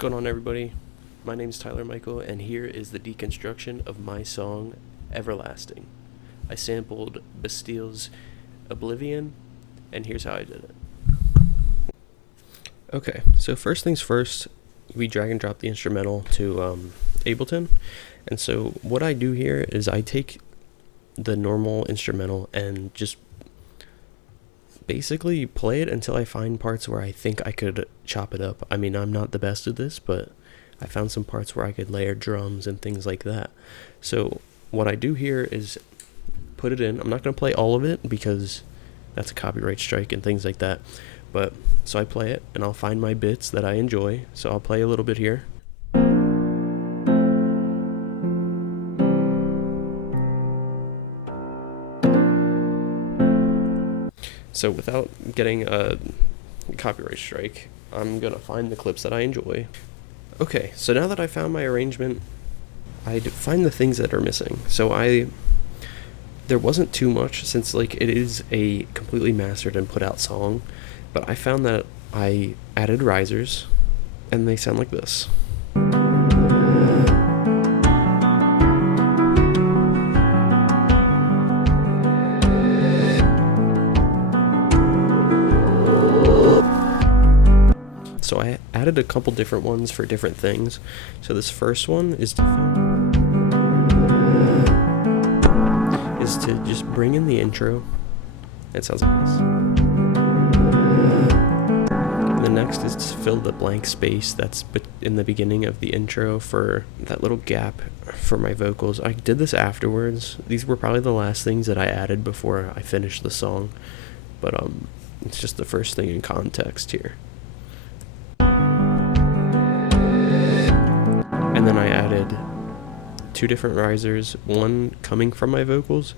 going on, everybody? My name's TylerMichael, and here is the deconstruction of my song, Everlasting. I sampled Bastille's Oblivion, and here's how I did it. Okay, so first things first, we drag and drop the instrumental to Ableton. And so what I do here is I take the normal instrumental and just basically play it until I find parts where I think I could chop it up. I mean, I'm not the best at this, but I found some parts where I could layer drums and things like that. So what I do here is put it in. I'm not going to play all of it because that's a copyright strike and things like that. But so I play it and I'll find my bits that I enjoy. So I'll play a little bit here. So without getting a copyright strike, I'm going to find the clips that I enjoy. Okay, so now that I found my arrangement, I find the things that are missing. So there wasn't too much since like it is a completely mastered and put out song, but I found that I added risers and they sound like this. So I added a couple different ones for different things. So this first one is to just bring in the intro. It sounds like this. And the next is to fill the blank space that's in the beginning of the intro for that little gap for my vocals. I did this afterwards. These were probably the last things that I added before I finished the song. But it's just the first thing in context here. And then I added two different risers, one coming from my vocals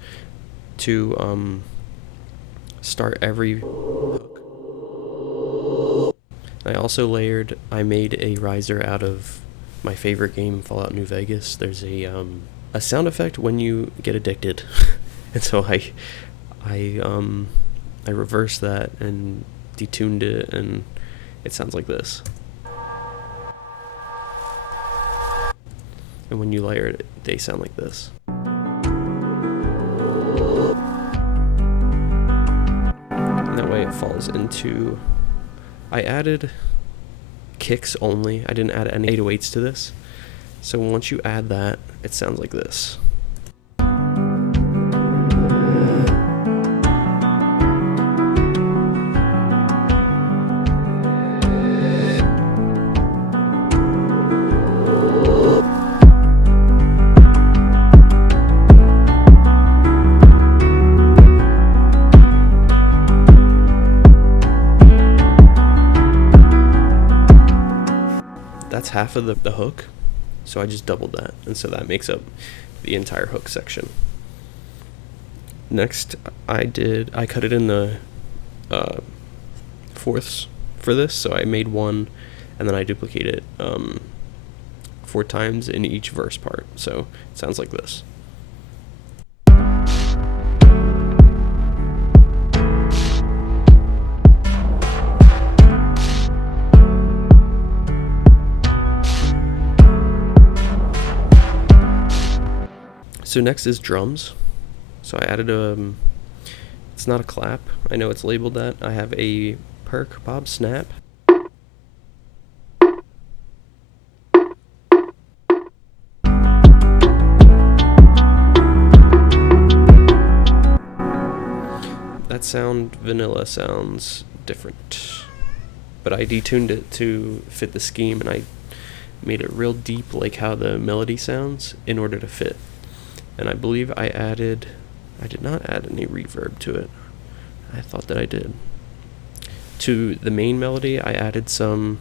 to start every hook. I also made a riser out of my favorite game, Fallout New Vegas. There's a sound effect when you get addicted. And so I reversed that and detuned it, and it sounds like this. And when you layer it, they sound like this. And that way it falls into... I added kicks only. I didn't add any 808s to this. So once you add that, it sounds like this. That's half of the hook, so I just doubled that, and so that makes up the entire hook section. Next, I cut it in the fourths for this, so I made one, and then I duplicated it 4 times in each verse part, so it sounds like this. So next is drums. So I added it's not a clap. I know it's labeled that. I have a Perc Bob Snap. That vanilla sounds different. But I detuned it to fit the scheme, and I made it real deep like how the melody sounds in order to fit. And I believe I did not add any reverb to it. I thought that I did. To the main melody, I added some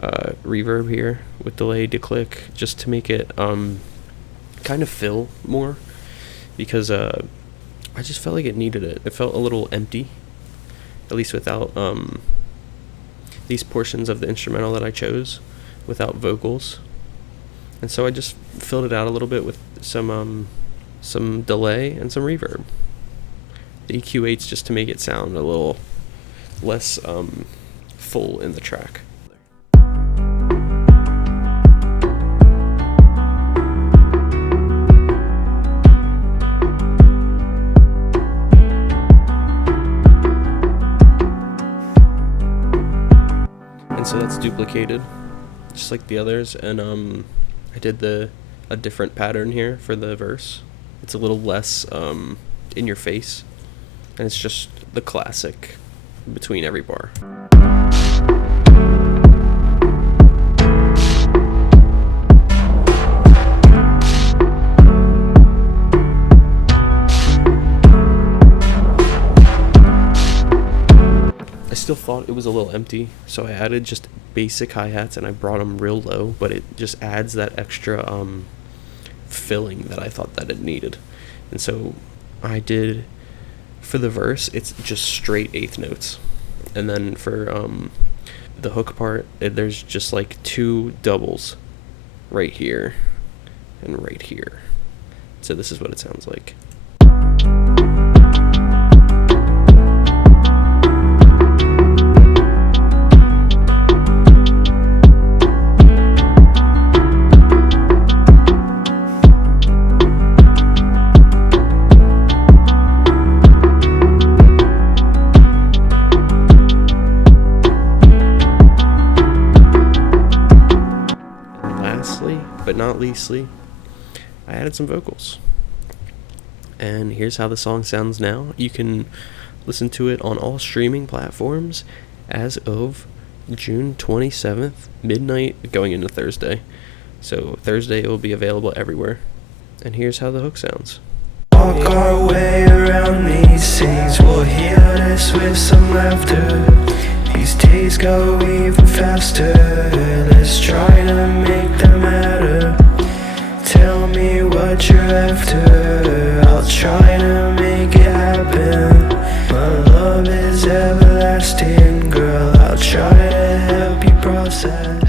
reverb here with delay, declick, just to make it kind of fill more, because I just felt like it needed it. It felt a little empty, at least without these portions of the instrumental that I chose, without vocals. And so I just filled it out a little bit with some delay and some reverb. The EQ8s just to make it sound a little less full in the track. And so that's duplicated, just like the others, and I did a different pattern here for the verse. It's a little less in your face, and it's just the classic between every bar. I still thought it was a little empty, so I added just basic hi-hats and I brought them real low, but it just adds that extra filling that I thought that it needed. And so I did, for the verse, it's just straight eighth notes, and then for the hook part, there's just like 2 doubles right here and right here. So this is what it sounds like. Lastly, but not leastly, I added some vocals. And here's how the song sounds now. You can listen to it on all streaming platforms as of June 27th, midnight, going into Thursday. So Thursday it will be available everywhere. And here's how the hook sounds. Walk our way around these scenes, we'll heal this with some laughter. These days go even faster, let's try to make them matter. Tell me what you're after, I'll try to make it happen. My love is everlasting, girl, I'll try to help you process.